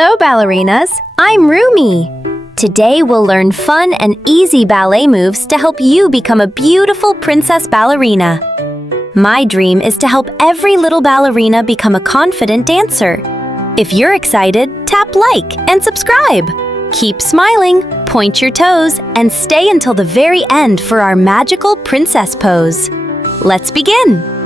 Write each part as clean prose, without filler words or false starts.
Hello, ballerinas! I'm Rumi. Today we'll learn fun and easy ballet moves to help you become a beautiful princess ballerina. My dream is to help every little ballerina become a confident dancer. If you're excited, tap like and subscribe. Keep smiling, point your toes, and stay until the very end for our magical princess pose. Let's begin!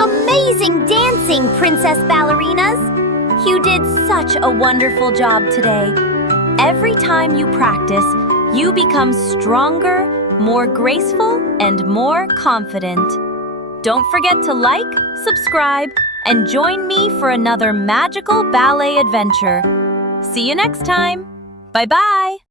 Amazing dancing, Princess Ballerinas! You did such a wonderful job today. Every time you practice, you become stronger, more graceful, and more confident. Don't forget to like, subscribe, and join me for another magical ballet adventure. See you next time. Bye-bye!